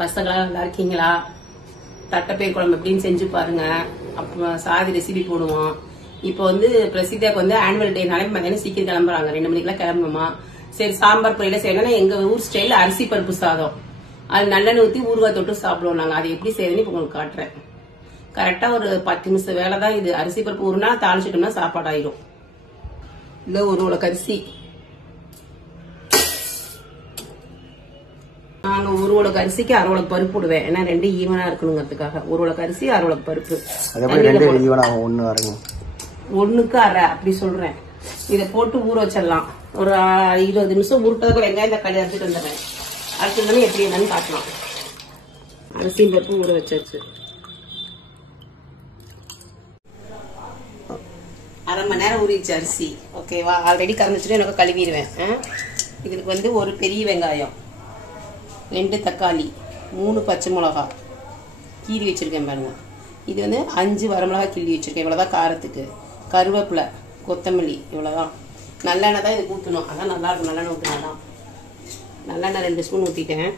பசங்களா நல்லா இருக்கீங்களா? தட்டைப்பயிர் குழம்பு எப்படின்னு செஞ்சு பாருங்க. அப்புறம் சாதி ரெசிபி போடுவோம். இப்போ வந்து பிரசித்தாக்கு வந்து ஆனுவல் டேனாலே மதியானம் சீக்கிரம் கிளம்புறாங்க. 2 மணிக்கெல்லாம் கிளம்பணுமா. சரி சாம்பார் பொரியல செய்யணும்னா எங்க ஊர் ஸ்டைல் அரிசி பருப்பு சாதம். அது நல்லெண்ணெய் ஊற்றி ஊறுகாய் தொட்டு சாப்பிடுவோம் நாங்க. அது எப்படி செய்யணும்னு இப்போ உங்களுக்கு காட்டுறேன். கரெக்டா ஒரு 10 நிமிஷம் வேலை தான் இது. அரிசி பருப்பு ஊறுனா தாளிச்சிட்டோம்னா சாப்பாடு ஆயிடும். இல்ல ஒரு உலக அரிசி நாங்க ஒரு உலக அரிசிக்கு 1/2 உலக பருப்பு போடுவேன். ஏன்னா 2 ஈவனா இருக்கணுங்கிறதுக்காக. ஒரு உலக அரிசி 1/2 உலக பருப்பு. ஒண்ணுக்கு 1/2 அப்படி சொல்றேன். இதை போட்டு ஊற வச்சிடலாம். ஒரு 20 நிமிஷம் ஊறுட்டதுக்கு வெங்காயம் தக்காளி அரைச்சிட்டு வந்துடுறேன். அரைச்சிட்டு எப்படி என்னன்னு பார்க்கலாம். அரிசி பருப்பு ஊற வச்சாச்சு. 1/2 மணி நேரம் ஊறிடுச்சு அரிசி. ஓகேவா? ஆல்ரெடி கரைஞ்சிட்டு எனக்கு கழுவிடுவேன். இதுக்கு வந்து ஒரு பெரிய வெங்காயம், 2 தக்காளி, 3 பச்சை மிளகா கீறி வச்சிருக்கேன் பாருங்க. இது வந்து 5 வரமிளகா கிள்ளி வச்சிருக்கேன். இவ்வளவுதான் காரத்துக்கு. கருவேப்பிலை, கொத்தமல்லி, இவ்வளவுதான். நல்லெண்ணெய் தான் இது ஊற்றணும். அதான் நல்லா இருக்கும். நல்லெண்ணெய் ஊற்றினாதான். நல்லெண்ணெய் 2 ஸ்பூன் ஊற்றிட்டேன்.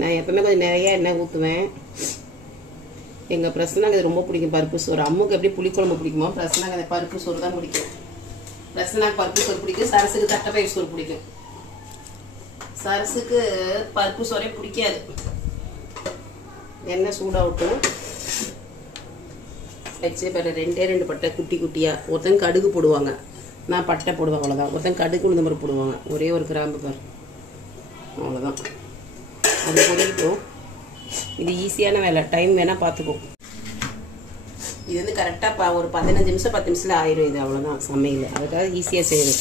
நான் எப்பவுமே கொஞ்சம் நிறைய எண்ணெய் ஊற்றுவேன். எங்கள் பிரசனாக்கு இது ரொம்ப பிடிக்கும் பருப்பு சோறு. அம்முக்கு எப்படி புளிக்குழம்பு பிடிக்குமோ பிரசனாக்கு அந்த பருப்பு சோறு தான் பிடிக்கும். பிரசனாக்கு பருப்பு சோறு பிடிக்கும். சரசுக்கு தட்டைப்பயிர் சோறு பிடிக்கும். சரசுக்கு பருப்பு சோறே பிடிக்காது. எண்ணெய் சூடாகட்டும். வச்சு பாரு 2 பட்டை குட்டி குட்டியா. ஒருத்தங்க கடுகு போடுவாங்க, நான் பட்டை போடுவேன். அவ்வளோதான். ஒருத்தங்க கடுகு உளுந்த மாதிரி போடுவாங்க. ஒரே ஒரு கிராம்பு பாரு, அவ்வளோதான். அது பொரியட்டும். இது ஈஸியான வேலை. டைம் வேணா பார்த்துக்கும். இது வந்து கரெக்டாக ஒரு 15 நிமிஷம் 10 நிமிஷத்தில் ஆயிரும். இது அவ்வளோதான் சமையல். அதுக்காக ஈஸியாக செய்யணும்.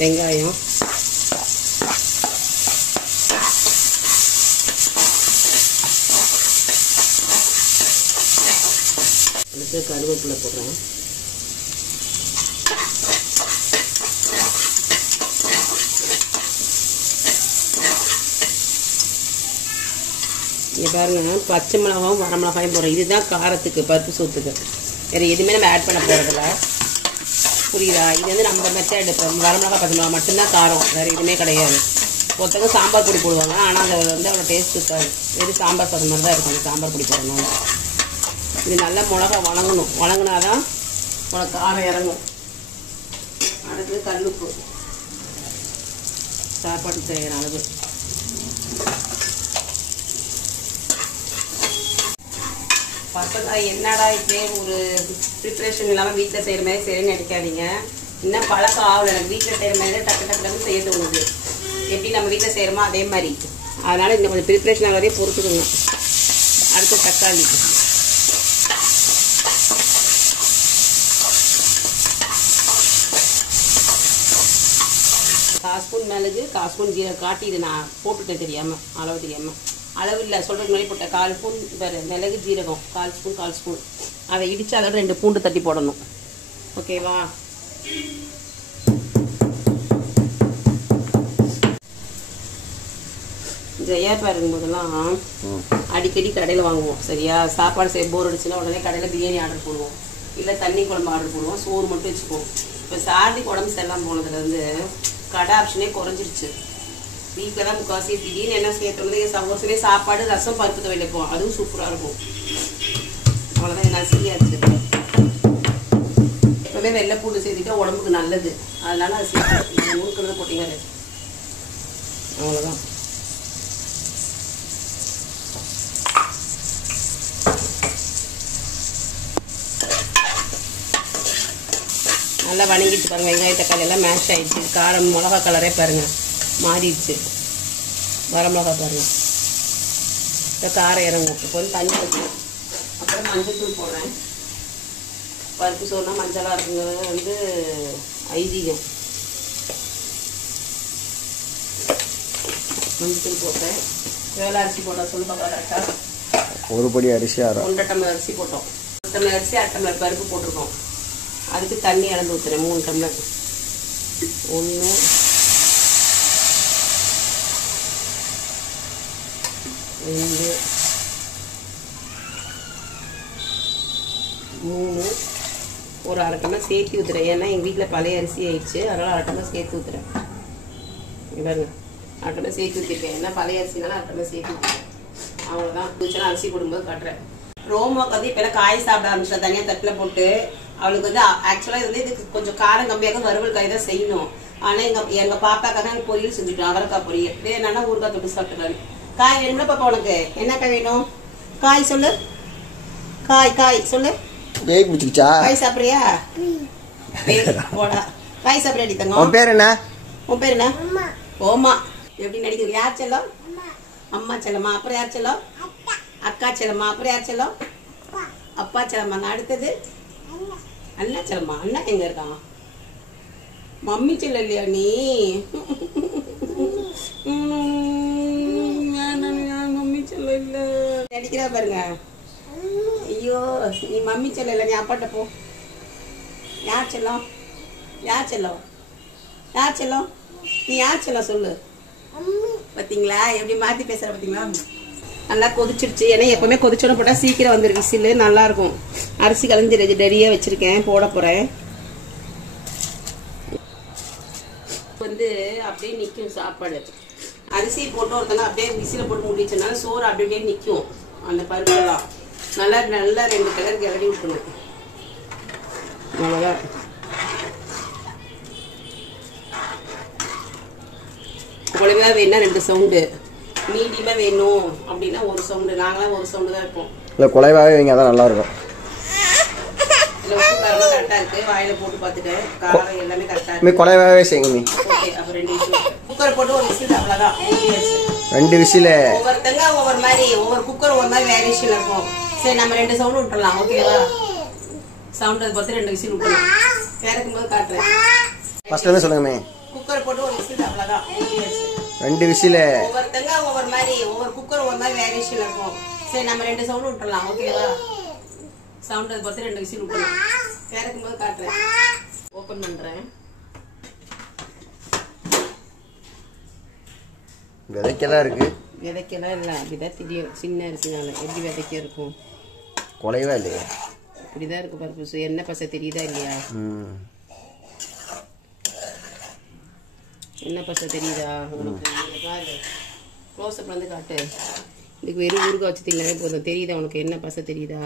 வெங்காயம், அடுத்து கருவேப்பிலை போடுறேன். இங்கே பாருங்க, பச்சை மிளகாவும் வரமிளகாயும் போடுறேன். இதுதான் காரத்துக்கு, பருப்பு சோத்துக்கு. வேறு எதுவுமே நம்ம ஆட் பண்ண போகிறதில்ல. புரியுதா? இது வந்து நம்ம மெத்தட். வரமிளகா பச்சை மிளகா மட்டும்தான் காரம், வேறு எதுவுமே கிடையாது. ஒருத்தவங்க சாம்பார் பொடி போடுவாங்க, ஆனால் அது வந்து அவ்வளோ டேஸ்ட் இருக்காது. வெறும் சாம்பார் சாதம் மாதிரி தான் இருக்கும் அந்த சாம்பார் பொடி போடணும். இது நல்லா மிளகா வணங்கணும். வணங்கினாதான் உனக்கு காரம் இறங்கும். அடுத்தது கல்லுப்பு, சாப்பாடு செய்கிற அளவு. பசங்க என்னடா இப்படியே ஒரு ப்ரிப்ரேஷன் இல்லாமல் வீட்டில் செய்கிற மாதிரி சரின்னு நினைக்காதீங்க. இன்னும் பழக்கம் ஆகலை. எனக்கு வீட்டில் செய்கிற மாதிரி டக்கு டக்கு செய்ய தோணுது. எப்படி நம்ம வீட்டில் செய்கிறோமோ அதே மாதிரி. அதனால் இன்னும் கொஞ்சம் ப்ரிப்ரேஷன் ஆகிறதே பொறுத்துக்கோங்க. அடுத்து தக்காளி, காஸ்பூன் மிளகு, காஸ்பூன் ஜீரகம் காட்டி இது நான் போட்டுட்டேன் தெரியாமல், அளவு தெரியாமல். அளவு இல்லை, சொல்கிறதுக்கு முன்னாடி போட்டேன். 1/4 ஸ்பூன் வேறு மிளகு ஜீரகம், 1/4 ஸ்பூன். அதை இடித்து அதோட 2 பூண்டு தட்டி போடணும். ஓகேவா? ஜெயா பாருங்க போதெல்லாம் அடிக்கடி கடையில் வாங்குவோம். சரியா? சாப்பாடு செய்ய போர் அடிச்சுன்னா உடனே கடையில் பிரியாணி ஆர்டர் போடுவோம், இல்லை தண்ணி குழம்பு ஆர்டர் போடுவோம், சோறு மட்டும் வச்சுக்குவோம். இப்போ சாதி உடம்பு செல்லாம் போனதுலேருந்து கடை ஆப்ஷனே குறைஞ்சிருச்சு. வீட்டில் தான் முக்கால்வாசி. திடீர்னு என்ன சேர்த்துறது, ஒரு சில சாப்பாடு, ரசம், பருப்பு துவையல் வைப்போம். அதுவும் சூப்பராக இருக்கும். அவ்வளோதான். என்ன செய்யாச்சு. எப்பவுமே வெள்ளைப்பூண்டு சேர்த்துட்டா உடம்புக்கு நல்லது. அதனால அது சேர்த்து முறுக்கிறது போட்டீங்க. அவ்வளோதான். நல்லா வணங்கிட்டு பாருங்க. வெங்காய தக்காளி எல்லாம் மேஷ் ஆயிடுச்சு. காரம் மிளகா கலரே பாருங்க மாறிடுச்சு. வரமிளகா பாருங்க. இப்போ காரம் இறங்கும். இப்போ வந்து தண்ணி வைக்கணும். அப்புறம் மஞ்சள் தூள் போடுறேன். பருப்பு சோறுனா மஞ்சளாக இருக்குங்கிறது வந்து ஐதீகம். மஞ்சள் தூள் போட்டேன். வேலை அரிசி போட்டோம். சொல்லு பார்க்கலாம். கரெக்டாக ஒரு படி அரிசி 1 டம்ளர் அரிசி போட்டோம். 1 டம்ளர் அரிசி 1/2 டம்ளர் பருப்பு போட்டிருக்கோம். அதுக்கு தண்ணி அளந்து ஊற்றுறேன். 3 டம்ளர். 1 2 3 ஒரு 1/2 டம்ளர் சேர்த்து ஊற்றுறேன். ஏன்னா எங்கள் வீட்டில் பழைய அரிசி ஆயிடுச்சு. அதனால் 1/2 டம்ளர் சேர்த்து ஊற்றுறேன். பாருங்க, 1/2 டம்ளர் சேர்த்து ஊற்றிருக்கேன். ஏன்னா பழைய அரிசினால 1/2 டம்ளர் சேர்த்து ஊற்றுறேன். அவ்வளோதான். குதிச்சா அரிசி போடும்போது காட்டுறேன். ரோமாவுக்கு வந்து இப்போ காய் சாப்பிட ஆரம்பிச்சா தனியாக தட்டில் போட்டு. அவளுக்கு வந்து ஆக்சுவலாக இது வந்து இதுக்கு கொஞ்சம் காரம் கம்மியாக வறுவல் காய் தான் செய்யணும். ஆனால் எங்கள் பாப்பாக்காக பொரியல் செஞ்சுட்டோம், அவரைக்காய் பொரியல். என்னன்னா ஊறுகாய் தொட்டு சாப்பிட்டுக்கலாம். காய் வேணும்ல பாப்பா உனக்கு? என்ன காய் வேணும்? காய் சொல்லு. காய் சொல்லு. காய் சாப்பிட்றியா? போடா. காய் சாப்பிட்றியா தங்கம்? உன் பேர் என்ன? உன் பேர் என்ன? ஓமா. எப்படி நடிக்கிறது? யார் செல்லம்? அம்மா செல்லம்மா. அப்புறம் யார் செல்லம்? அக்கா செல்லம்மா. அப்புறம் யார் செல்லம்? அப்பா செல்லம்மாங்க. அடுத்தது அண்ணா செல்லம்மா. அண்ணா எங்க இருக்காங்க? மம்மி செல்ல இல்லையா நீ? மம்மி செல்ல இல்ல. நடிக்கிறா பாருங்க. ஐயோ நீ மம்மி செல்ல இல்ல, நீ அப்பாட்ட போ. யார் செல்லம்? யார் செல்லம்? யார் செல்லம்? நீ யார் செல்லம் சொல்லு. பாத்தீங்களா எப்படி மாத்தி பேசுற? பாத்தீங்களா? நல்லா கொதிச்சிருச்சு. ஏன்னா எப்பவுமே கொதிச்சோன்னு போட்டா சீக்கிரம் வந்துடும் விசில், நல்லா இருக்கும். அரிசி கலந்து ரெடியா வச்சிருக்கேன், போட போறேன். வந்து அப்படியே நிக்கும் சாப்பாடு. அரிசி போட்டு ஒருத்தங்க அப்படியே விசில போட்டு முடிச்சனால சோறு அப்படியே நிக்கும். அந்த பருப்பெல்லாம் நல்லா நல்லா 2 கலர் கிளறி விட்டுணும். அவ்வளவுதான். குழம்பா வேணும்னா 2 சவுண்டு, மீடியமா வேணும் அப்படின்னா 1 சவுண்டு. நாங்களாம் 1 சவுண்டு தான் இருப்போம். இல்லை குழைவாவே வைங்க, அதான் நல்லா இருக்கும். இல்லை உப்பு காரம் கரெக்டாக இருக்கு. வாயில போட்டு பார்த்துட்டேன், காரம் எல்லாமே கரெக்டாக இருக்கு. குழைவாவே செய்யுங்க மீ. ஓகே. அப்புறம் 2 விசில் குக்கர் போட்டு 1 விசில் அவ்வளோதான். 2 விசில். ஒவ்வொருத்தங்க ஒவ்வொரு மாதிரி, ஒவ்வொரு குக்கர் ஒவ்வொரு மாதிரி வேரியேஷன் இருக்கும். சரி நம்ம 2 சவுண்டு விட்டுறலாம். ஓகேவா? சவுண்ட் அதை பார்த்து 2 விசில் விட்டுறலாம். இறக்கும் போது காட்டுறேன். ஃபர்ஸ்ட்ல இருந்து சொல்லுங்க மீ. குக்கர் போட்டு 1 விசில் அவ்வளோதான். 2 விசில். ஒவ்வொருத்தங்க ஒவ்வொரு மாதிரி, ஒவ்வொரு குக்கர் ஒவ்வொரு மாதிரி வேரியேஷன் இருக்கும். சரி நம்ம 2 சவுண்டு விட்டுறலாம். ஓகேவா? சவுண்ட் அதை பார்த்து 2 விசில் விட்டுறலாம். இறக்கும் போது காட்டுறேன். ஓப்பன் பண்றேன். விதைக்கெல்லாம் இருக்கு. விதைக்கெல்லாம் இல்லை, அப்படிதான் தெரியும். சின்ன அரிசினால எப்படி விதைக்க இருக்கும்? குழைவா இல்லையா? இப்படிதான் இருக்கு பருப்பு. என்ன பசை தெரியுதா இல்லையா? என்ன பசை தெரியுதா உனக்கு? க்ளோஸ் அப்ல வந்து காட்டு. இதுக்கு வெறும் ஊறுகாய் வச்சு திங்கவே போதும். தெரியுதா உனக்கு என்ன பசை தெரியுதா?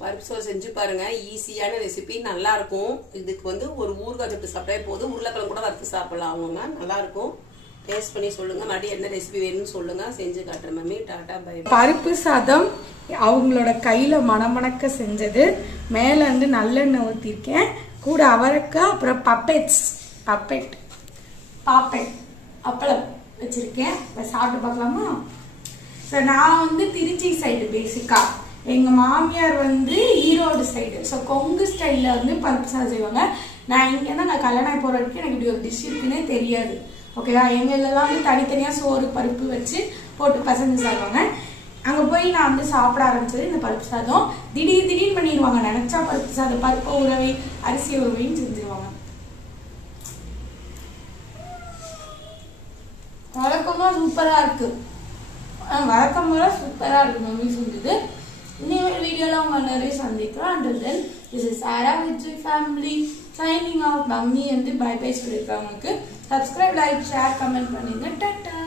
பருப்பு சோறு செஞ்சு பாருங்க. ஈஸியான ரெசிபி, நல்லா இருக்கும். இதுக்கு வந்து ஒரு ஊறுகாய் தொட்டு சாப்பிட்டே போதும். உருளைக்கிழங்கு கூட வறுத்து சாப்பிடலாம். அவங்க நல்லா இருக்கும். டேஸ்ட் பண்ணி சொல்லுங்க. மறுபடியும் என்ன ரெசிபி வேணும்னு சொல்லுங்க, செஞ்சு காட்டுறேன். Mummy tata bye. பருப்பு சாதம் அவங்களோட கையில மணமணக்க செஞ்சது. மேல வந்து நல்லெண்ணெய் ஊத்திருக்கேன். கூட அவரைக்காய், அப்புறம் பாப்பெட் அப்பளம் வச்சிருக்கேன். சாப்பிட்டு பார்க்கலாமா? சார் நான் வந்து திருச்சி சைடு பேசிக்கா. எங்க மாமியார் வந்து ஈரோடு சைடு. ஸோ கொங்கு ஸ்டைல்ல வந்து பருப்பு சாதம் செய்வாங்க. நான் இங்கே தான் நான் கல்யாணம் போற வரைக்கும் எனக்கு இப்படி ஒரு டிஷ் இருக்குன்னே தெரியாது. ஓகேவா? எங்கெல்லாம் வந்து தனித்தனியாக சோறு பருப்பு வச்சு போட்டு பசங்க சாப்பிடுவாங்க. அங்கே போய் நான் வந்து சாப்பிட ஆரம்பிச்சது இந்த பருப்பு சாதம். திடீர்னு பண்ணிடுவாங்க. நினைச்சா பருப்பு சாதம், பருப்பு உறவை, அரிசி உறவையும் செஞ்சிருவாங்க. வழக்கமா சூப்பரா இருக்கு. வழக்கம் போல சூப்பரா இருக்கு மம்மி செஞ்சது. இன்னொரு வீடியோல உங்க நிறைய சந்திக்கிறோம். Until then, this is Sarah with Joy Family signing out. Mummy வந்து பை பை சொல்லிருக்காங்க. சப்ஸ்கிரைப், லைக், ஷேர், கமெண்ட் பண்ணுங்க. டாடா.